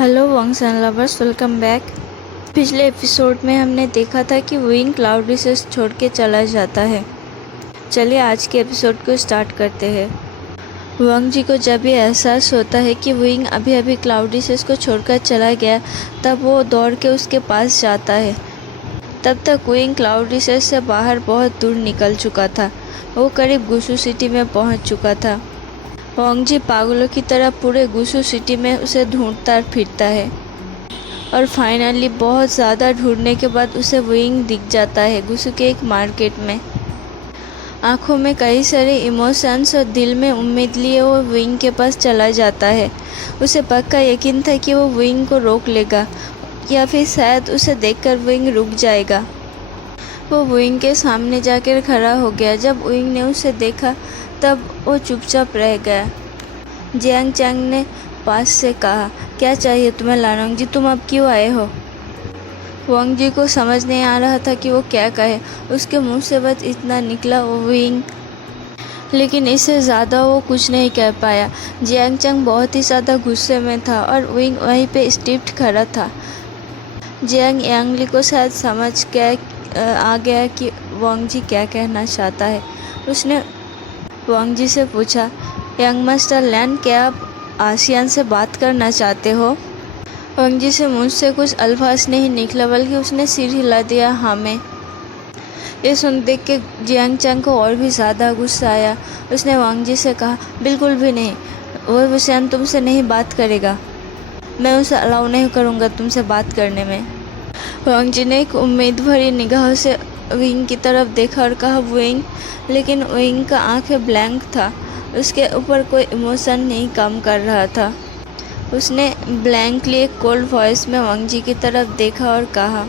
Hello wings and lovers, welcome back. पिछले episode में हमने देखा था कि विंग क्लाउड रिसेस छोड़ के चला जाता है। चलिए आज के एपिसोड को स्टार्ट करते हैं। वंग जी को जब ये एहसास होता है कि विंग अभी अभी क्लाउड रिसेस को छोड़कर चला गया, तब वो दौड़ के उसके पास जाता है। तब तक विंग क्लाउड रिसेस से बाहर बहुत दूर निकल चुका था। वो करीब गुसू सिटी में पहुंच चुका था। वंग जी पागलों की तरह पूरे गुसू सिटी में उसे ढूंढता फिरता है और फाइनली बहुत ज़्यादा ढूंढने के बाद उसे विंग दिख जाता है गुसू के एक मार्केट में। आंखों में कई सारे इमोशंस और दिल में उम्मीद लिए वो विंग के पास चला जाता है। उसे पक्का यकीन था कि वो विंग को रोक लेगा या फिर शायद उसे देखकर विंग रुक जाएगा। वो विंग के सामने जाकर खड़ा हो गया। जब विंग ने उसे देखा तब वो चुपचाप रह गया। जियांग चैंग ने पास से कहा, क्या चाहिए तुम्हें लानोंग जी, तुम अब क्यों आए हो? वंग जी को समझ नहीं आ रहा था कि वो क्या कहे। उसके मुंह से बस इतना निकला, वो विंग, लेकिन इससे ज़्यादा वो कुछ नहीं कह पाया। जियांग चैंग बहुत ही ज़्यादा गुस्से में था और विंग वहीं पे स्टिफ्ट खड़ा था। जियांग यांगली को शायद समझ आ गया कि वंग जी क्या कहना चाहता है। उसने वंग जी से पूछा, यंग मास्टर लैन, क्या आप आसियान से बात करना चाहते हो? वंग जी से मुझसे कुछ अल्फाज नहीं निकला, बल्कि उसने सिर हिला दिया, हाँ मैं। ये सुन देख के जियांग चैंग को और भी ज़्यादा गुस्सा आया। उसने वंग जी से कहा, बिल्कुल भी नहीं, वो वुशियान तुमसे नहीं बात करेगा। मैं उसे अलाउ नहीं करूँगा तुमसे बात करने में। वंग जी ने एक उम्मीद भरी निगाह से विंग की तरफ देखा और कहा, विंग, लेकिन विंग का आंखें ब्लैंक था। उसके ऊपर कोई इमोशन नहीं काम कर रहा था। उसने ब्लैंकली एक कोल्ड वॉइस में वंग जी की तरफ देखा और कहा,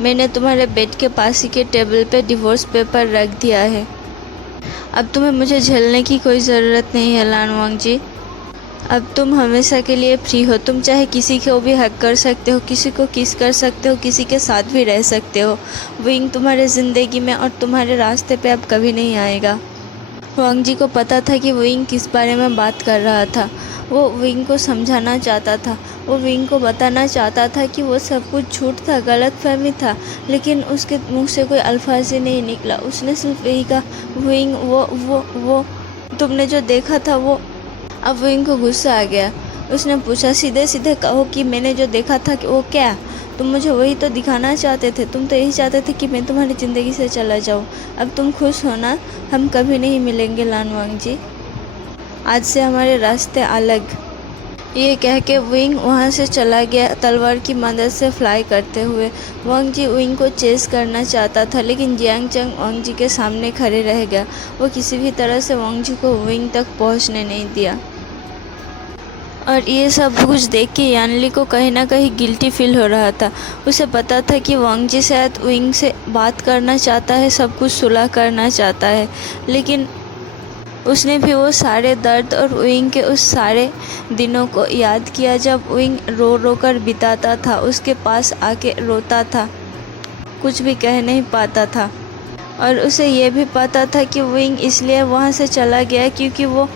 मैंने तुम्हारे बेड के पास ही के टेबल पे डिवोर्स पेपर रख दिया है। अब तुम्हें मुझे झेलने की कोई ज़रूरत नहीं है लान वंग जी। अब तुम हमेशा के लिए फ्री हो। तुम चाहे किसी को भी हक कर सकते हो, किसी को किस कर सकते हो, किसी के साथ भी रह सकते हो। विंग तुम्हारे ज़िंदगी में और तुम्हारे रास्ते पे अब कभी नहीं आएगा। वंग जी को पता था कि विंग किस बारे में बात कर रहा था। वो विंग को समझाना चाहता था। वो विंग को बताना चाहता था कि वो सब कुछ झूठ था, गलतफहमी था, लेकिन उसके मुंह से कोई अल्फाज ही नहीं निकला। उसने सिर्फ यही कहा, विंग, वो तुमने जो देखा था वो। अब विंग को गुस्सा आ गया। उसने पूछा, सीधे सीधे कहो कि मैंने जो देखा था कि वो क्या? तुम मुझे वही तो दिखाना चाहते थे। तुम तो यही चाहते थे कि मैं तुम्हारी ज़िंदगी से चला जाऊँ। अब तुम खुश हो ना? हम कभी नहीं मिलेंगे लान वांग जी। आज से हमारे रास्ते अलग। ये कह के विंग वहाँ से चला गया, तलवार की मदद से फ्लाई करते हुए। वांग जी विंग को चेस करना चाहता था, लेकिन जियांग चैंग वांग जी के सामने खड़े रह गया। वो किसी भी तरह से वांग जी को विंग तक पहुँचने नहीं दिया। और ये सब कुछ देख के यानली को कहीं ना कहीं गिल्टी फील हो रहा था। उसे पता था कि वांग जी शायद विंग से बात करना चाहता है, सब कुछ सुलह करना चाहता है, लेकिन उसने भी वो सारे दर्द और विंग के उस सारे दिनों को याद किया जब विंग रो रो कर बिताता था, उसके पास आके रोता था, कुछ भी कह नहीं पाता था। और उसे ये भी पता था कि विंग इसलिए वहाँ से चला गया क्योंकि वो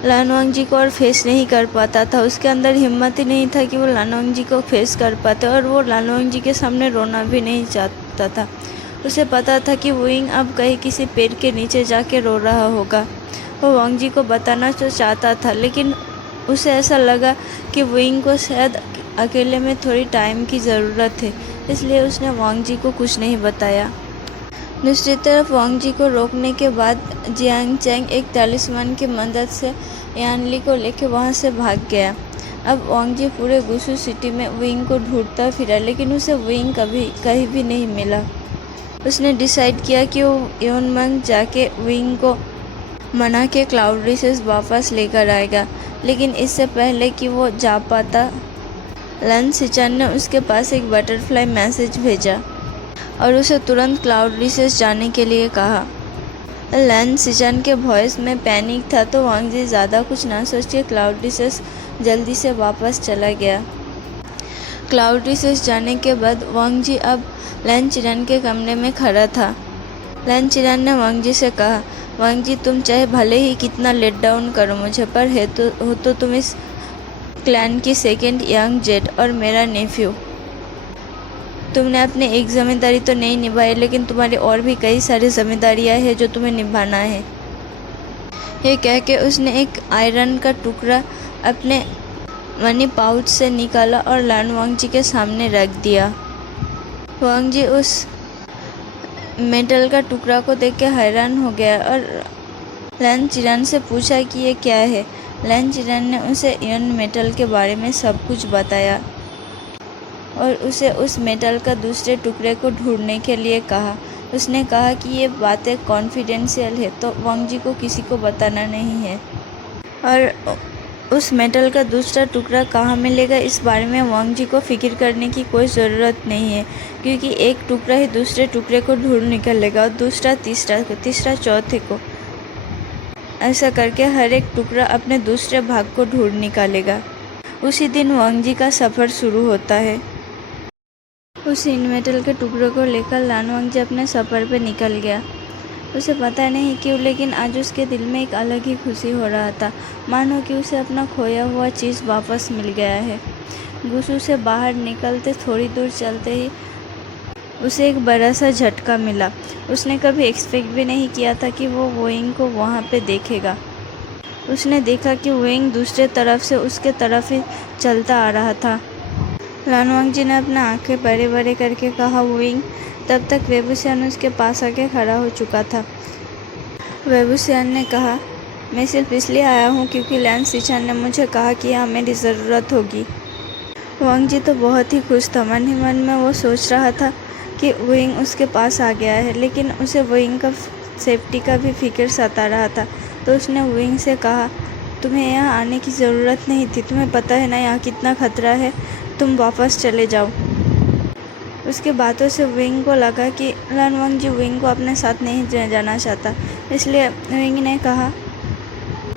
लानवांग जी को और फेस नहीं कर पाता था। उसके अंदर हिम्मत ही नहीं था कि वो लानवांग जी को फेस कर पाते, और वो लानवांग जी के सामने रोना भी नहीं चाहता था। उसे पता था कि विंग अब कहीं किसी पेड़ के नीचे जाके रो रहा होगा। वो वांग जी को बताना तो चाहता था, लेकिन उसे ऐसा लगा कि विंग को शायद अकेले में थोड़ी टाइम की ज़रूरत है, इसलिए उसने वांग जी को कुछ नहीं बताया। दूसरी तरफ वांग जी को रोकने के बाद जियांग चैंग एक तालिस्मान की मदद से यानली को लेकर वहाँ से भाग गया। अब वांग जी पूरे गुसू सिटी में विंग को ढूंढता फिरा, लेकिन उसे विंग कभी कहीं भी नहीं मिला। उसने डिसाइड किया कि वो योनमंग जाके विंग को मना के क्लाउड रिसेस वापस लेकर आएगा, लेकिन इससे पहले कि वो जा पाता, लन सिचन ने उसके पास एक बटरफ्लाई मैसेज भेजा और उसे तुरंत क्लाउड रिसेस जाने के लिए कहा। लन सिचन के वॉइस में पैनिक था, तो वांग जी ज़्यादा कुछ ना सोच के क्लाउड रिसेस जल्दी से वापस चला गया। क्लाउड रिसेस जाने के बाद वांग जी अब लन चिरन के कमरे में खड़ा था। लन चिरन ने वांग जी से कहा, वांग जी, तुम चाहे भले ही कितना लेट डाउन करो मुझे, पर हो तो तुम इस क्लैन की सेकंड यंग जेड और मेरा नेफ्यू। तुमने अपनी एक जिम्मेदारी तो नहीं निभाई, लेकिन तुम्हारी और भी कई सारी जिम्मेदारियां हैं जो तुम्हें निभाना है। ये कह के उसने एक आयरन का टुकड़ा अपने मनी पाउच से निकाला और लान वांगजी के सामने रख दिया। वांगजी उस मेटल का टुकड़ा को देख के हैरान हो गया और लान चिरान से पूछा कि ये क्या है। लान चिरान ने उसे इन मेटल के बारे में सब कुछ बताया और उसे उस मेटल का दूसरे टुकड़े को ढूंढने के लिए कहा। उसने कहा कि ये बातें कॉन्फिडेंशियल है, तो वांगजी को किसी को बताना नहीं है, और उस मेटल का दूसरा टुकड़ा कहाँ मिलेगा इस बारे में वांगजी को फिक्र करने की कोई ज़रूरत नहीं है, क्योंकि एक टुकड़ा ही दूसरे टुकड़े को ढूंढ निकालेगा और दूसरा तीसरा चौथे को। ऐसा करके हर एक टुकड़ा अपने दूसरे भाग को ढूंढ निकालेगा। उसी दिन वांगजी का सफ़र शुरू होता है। उस इन मेटल के टुकड़ों को लेकर लान वांगजी अपने सफ़र पे निकल गया। उसे पता नहीं क्यों, लेकिन आज उसके दिल में एक अलग ही खुशी हो रहा था, मानो कि उसे अपना खोया हुआ चीज़ वापस मिल गया है। गुस्सू से बाहर निकलते थोड़ी दूर चलते ही उसे एक बड़ा सा झटका मिला। उसने कभी एक्सपेक्ट भी नहीं किया था कि वो वोइंग को वहाँ पे देखेगा। उसने देखा कि वोइंग दूसरे तरफ से उसके तरफ ही चलता आ रहा था। लान वांगजी ने अपना आंखें बड़े बड़े करके कहा, वोइंग। तब तक वेबुसियान उसके पास आके खड़ा हो चुका था। वेबुसियान ने कहा, मैं सिर्फ इसलिए आया हूँ क्योंकि लान सिचान ने मुझे कहा कि यहाँ मेरी ज़रूरत होगी। वांगजी तो बहुत ही खुश था। मन ही मन में वो सोच रहा था कि वोइंग उसके पास आ गया है, लेकिन उसे वोइंग का सेफ्टी का भी फिक्र सता रहा था। तो उसने वोइंग से कहा, तुम्हें यहाँ आने की ज़रूरत नहीं थी, तुम्हें पता है ना यहाँ कितना खतरा है, तुम वापस चले जाओ। उसके बातों से वोइंग को लगा कि लान वांगजी वोइंग को अपने साथ नहीं जाना चाहता, इसलिए वोइंग ने कहा,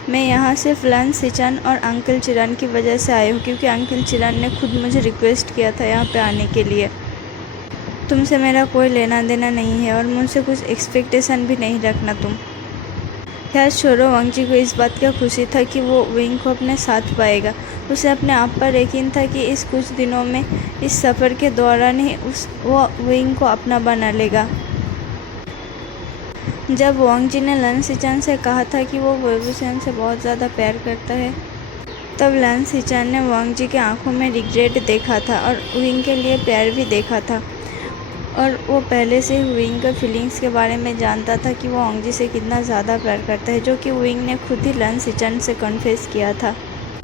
मैं यहाँ सिर्फ लान सिचान और अंकल चिरान की वजह से आया हूँ, क्योंकि अंकल चिरान ने खुद मुझे रिक्वेस्ट किया था यहाँ पे आने के लिए। तुमसे मेरा कोई लेना देना नहीं है और मुझसे कुछ एक्सपेक्टेशन भी नहीं रखना तुम। खैर छोड़ो, वांगजी को इस बात का खुशी था कि वो वोइंग को अपने साथ पाएगा। उसे अपने आप पर यकीन था कि इस कुछ दिनों में, इस सफ़र के दौरान ही वो वोइंग को अपना बना लेगा। जब वांगजी ने लान सिचान से कहा था कि वो वेबुसियान से बहुत ज़्यादा प्यार करता है, तब लान सिचान ने वांगजी के आंखों में रिग्रेट देखा था और वोइंग के लिए प्यार भी देखा था, और वो पहले से ही वोइंग के फीलिंग्स के बारे में जानता था कि वो वांगजी से कितना ज़्यादा प्यार करता है, जो कि वोइंग ने खुद ही लान सिचान से कन्फेस किया था।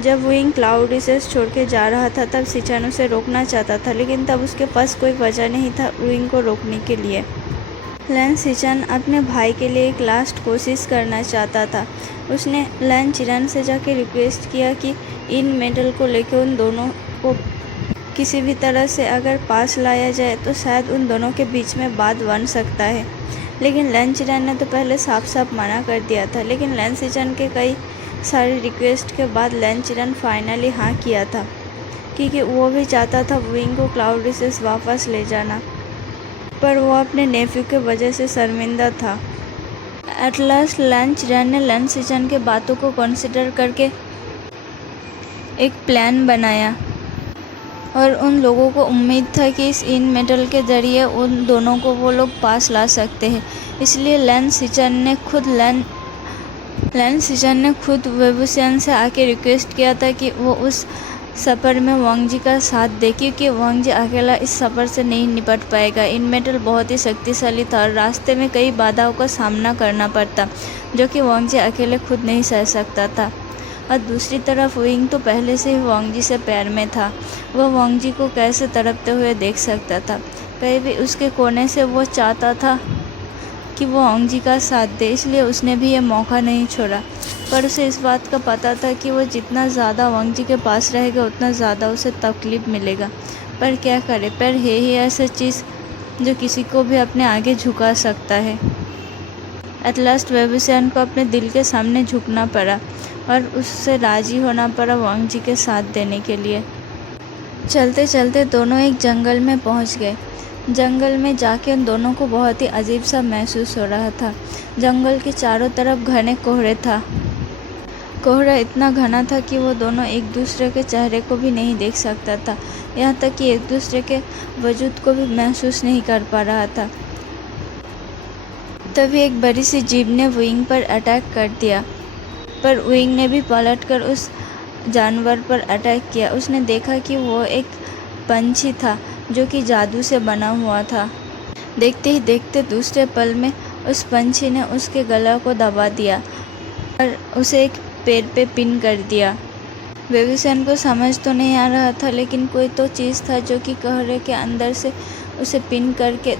जब वोइंग क्लाउड रिसेस छोड़ के जा रहा था, तब सिचान उसे रोकना चाहता था, लेकिन तब उसके पास कोई वजह नहीं था वोइंग को रोकने के लिए। लान सिचान अपने भाई के लिए एक लास्ट कोशिश करना चाहता था। उसने लान चिरान से जाके रिक्वेस्ट किया कि इन मेटल को लेकर उन दोनों को किसी भी तरह से अगर पास लाया जाए तो शायद उन दोनों के बीच में बात बन सकता है। लेकिन लान चिरान ने तो पहले साफ साफ मना कर दिया था, लेकिन लान सिचान के कई सारी रिक्वेस्ट के बाद लान चिरान फाइनली हाँ किया था, क्योंकि वो भी चाहता था वोइंग को क्लाउड रिसेस वापस ले जाना, पर वो अपने नेफ्यू के वजह से शर्मिंदा था। एट लास्ट लान चिरान ने लान सिचान के बातों को कंसिडर करके एक प्लान बनाया, और उन लोगों को उम्मीद था कि इस इन मेटल के ज़रिए उन दोनों को वो लोग पास ला सकते हैं। इसलिए लान सिचान ने खुद वेबुसियान से आके रिक्वेस्ट किया था कि वो उस सफ़र में वांगजी का साथ दे, क्योंकि वांगजी अकेला इस सफ़र से नहीं निपट पाएगा। इन मेटल बहुत ही शक्तिशाली था और रास्ते में कई बाधाओं का सामना करना पड़ता, जो कि वांगजी अकेले खुद नहीं सह सकता था। और दूसरी तरफ वोइंग तो पहले से ही वांगजी से प्यार में था। वह वांगजी को कैसे तड़पते हुए देख सकता था। कहीं भी उसके कोने से वो चाहता था कि वो वांगजी का साथ दे, इसलिए उसने भी ये मौका नहीं छोड़ा। पर उसे इस बात का पता था कि वो जितना ज़्यादा वांगजी के पास रहेगा उतना ज़्यादा उसे तकलीफ़ मिलेगा। पर क्या करे, पर है ही ऐसा चीज़ जो किसी को भी अपने आगे झुका सकता है। एट लास्ट वेबुसियान को अपने दिल के सामने झुकना पड़ा और उससे राज़ी होना पड़ा वांगजी के साथ देने के लिए। चलते चलते दोनों एक जंगल में पहुंच गए। जंगल में जाके उन दोनों को बहुत ही अजीब सा महसूस हो रहा था। जंगल के चारों तरफ घने कोहरे था कोहरा इतना घना था कि वो दोनों एक दूसरे के चेहरे को भी नहीं देख सकता था, यहाँ तक कि एक दूसरे के वजूद को भी महसूस नहीं कर पा रहा था। तभी एक बड़ी सी जीभ ने विंग पर अटैक कर दिया, पर विंग ने भी पलटकर उस जानवर पर अटैक किया। उसने देखा कि वो एक पंछी था जो कि जादू से बना हुआ था। देखते ही देखते दूसरे पल में उस पंछी ने उसके गला को दबा दिया और उसे एक पेड़ पे पिन कर दिया। विभीषण को समझ तो नहीं आ रहा था, लेकिन कोई तो चीज़ था जो कि कोहरे के अंदर से उसे पिन करके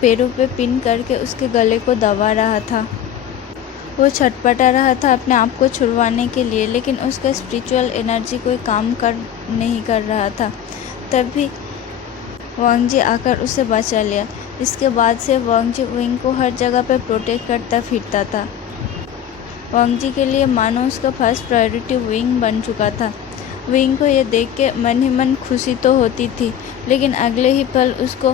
पेड़ों पे पिन करके उसके गले को दबा रहा था। वो छटपटा रहा था अपने आप को छुड़वाने के लिए, लेकिन उसका स्पिरिचुअल एनर्जी कोई काम नहीं कर रहा था। तभी वांग जी आकर उसे बचा लिया। इसके बाद से वांग जी विंग को हर जगह पर प्रोटेक्ट करता फिरता था। वांग जी के लिए मानो उसका फर्स्ट प्रायोरिटी विंग बन चुका था। विंग को ये देख के मन ही मन खुशी तो होती थी, लेकिन अगले ही पल उसको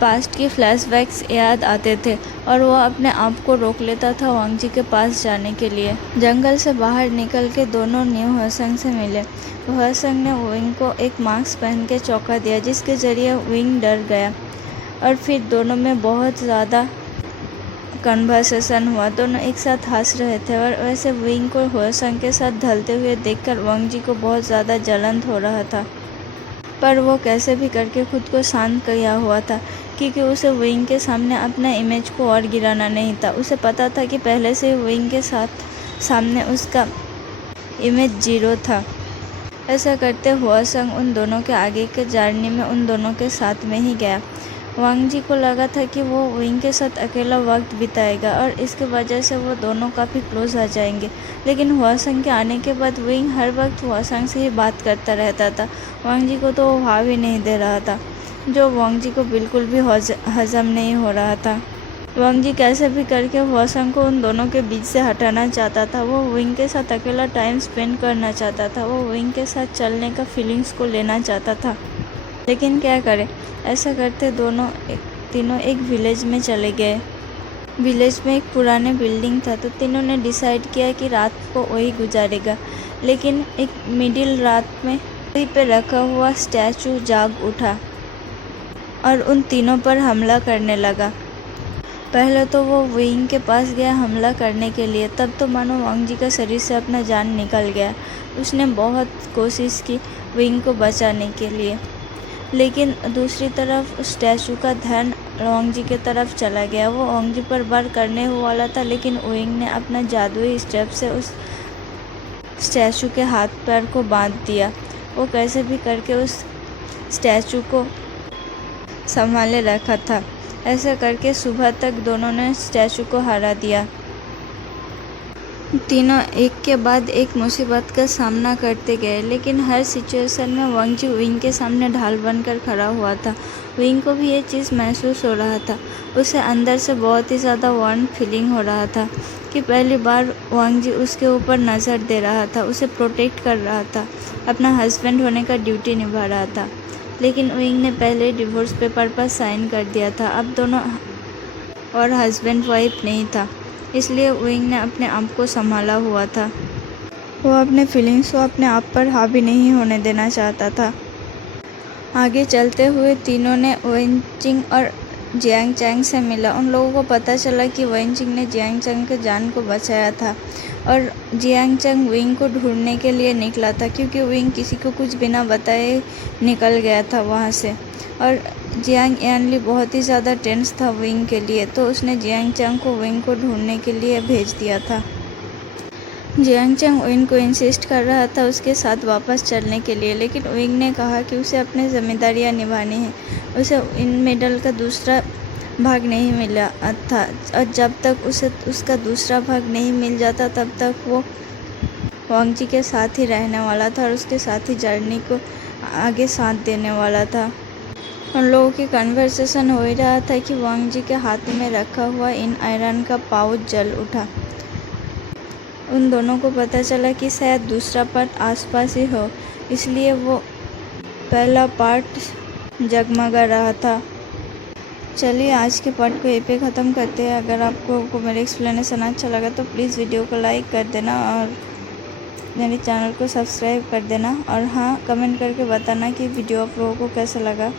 पास्ट के फ्लैशबैक्स याद आते थे और वो अपने आप को रोक लेता था वांग जी के पास जाने के लिए। जंगल से बाहर निकल के दोनों न्यू होसंग से मिले। होसंग ने विंग को एक मास्क पहन के चौंका दिया, जिसके जरिए विंग डर गया और फिर दोनों में बहुत ज़्यादा कन्वर्सेशन हुआ। दोनों एक साथ हंस रहे थे और वैसे विंग को होसंग के साथ ढलते हुए देखकर वांग जी को बहुत ज़्यादा जलन हो रहा था, पर वो कैसे भी करके खुद को शांत किया हुआ था, क्योंकि उसे विंग के सामने अपना इमेज को और गिराना नहीं था। उसे पता था कि पहले से विंग के सामने उसका इमेज 0 था। ऐसा करते होसंग उन दोनों के आगे के जर्नी में उन दोनों के साथ में ही गया। वांग जी को लगा था कि वो विंग के साथ अकेला वक्त बिताएगा और इसके वजह से वो दोनों काफ़ी क्लोज आ जाएंगे, लेकिन होसंग के आने के बाद विंग हर वक्त होसंग से ही बात करता रहता था। वांग जी को तो वो भाव ही नहीं दे रहा था, जो वांग जी को बिल्कुल भी हजम नहीं हो रहा था। वांग जी कैसे भी करके होसंग को उन दोनों के बीच से हटाना चाहता था। वो विंग के साथ अकेला टाइम स्पेंड करना चाहता था। वो विंग के साथ चलने का फीलिंग्स को लेना चाहता था, लेकिन क्या करे। ऐसा करते तीनों एक विलेज में चले गए। विलेज में एक पुराने बिल्डिंग था, तो तीनों ने डिसाइड किया कि रात को वही गुजारेगा। लेकिन एक मिडिल रात में वहीं पे रखा हुआ स्टैचू जाग उठा और उन तीनों पर हमला करने लगा। पहले तो वो विंग के पास गया हमला करने के लिए, तब तो मानो वांग जी का शरीर से अपना जान निकल गया। उसने बहुत कोशिश की विंग को बचाने के लिए, लेकिन दूसरी तरफ स्टैचू का ध्यान वांग जी की तरफ चला गया। वो वांग जी पर वार करने वाला था, लेकिन विंग ने अपना जादुई स्टेप से उस स्टैचू के हाथ पैर को बांध दिया। वो कैसे भी करके उस स्टैचू को संभाले रखा था। ऐसा करके सुबह तक दोनों ने स्टैचू को हरा दिया। तीनों एक के बाद एक मुसीबत का सामना करते गए, लेकिन हर सिचुएशन में वांग जी विंग के सामने ढाल बनकर खड़ा हुआ था। विंग को भी ये चीज़ महसूस हो रहा था। उसे अंदर से बहुत ही ज़्यादा वार्म फीलिंग हो रहा था कि पहली बार वांग जी उसके ऊपर नज़र दे रहा था, उसे प्रोटेक्ट कर रहा था, अपना हस्बैंड होने का ड्यूटी निभा रहा था। लेकिन विंग ने पहले डिवोर्स पेपर पर साइन कर दिया था। अब दोनों और हस्बैंड वाइफ नहीं था, इसलिए विंग ने अपने आप को संभाला हुआ था। वो अपने फीलिंग्स को अपने आप पर हावी नहीं होने देना चाहता था। आगे चलते हुए तीनों ने वेनचिंग और जियांग चैंग से मिला। उन लोगों को पता चला कि वेनचिंग ने जियांग चैंग के जान को बचाया था और जियांग चैंग विंग को ढूंढने के लिए निकला था, क्योंकि विंग किसी को कुछ बिना बताए निकल गया था वहाँ से। और जियांग यानली बहुत ही ज़्यादा टेंस था विंग के लिए, तो उसने जियांग चैंग को विंग को ढूंढने के लिए भेज दिया था। जियांग चैंग विंग को इंसिस्ट कर रहा था उसके साथ वापस चलने के लिए, लेकिन विंग ने कहा कि उसे अपनी जिम्मेदारियां निभानी है। उसे इन मेडल का दूसरा भाग नहीं मिला था, और जब तक उसे उसका दूसरा भाग नहीं मिल जाता तब तक वो वांग जी के साथ ही रहने वाला था और उसके साथ ही जर्नी को आगे साथ देने वाला था। उन लोगों की कन्वर्सेशन हो ही रहा था कि वांग जी के हाथ में रखा हुआ इन आयरन का पाउच जल उठा। उन दोनों को पता चला कि शायद दूसरा पार्ट आसपास ही हो, इसलिए वो पहला पार्ट जगमगा रहा था। चलिए आज के पार्ट को यहीं पे ख़त्म करते हैं। अगर आपको मेरा एक्सप्लेनेशन अच्छा लगा तो प्लीज़ वीडियो को लाइक कर देना और मेरे चैनल को सब्सक्राइब कर देना। और हाँ, कमेंट करके बताना कि वीडियो आप लोगों को कैसा लगा।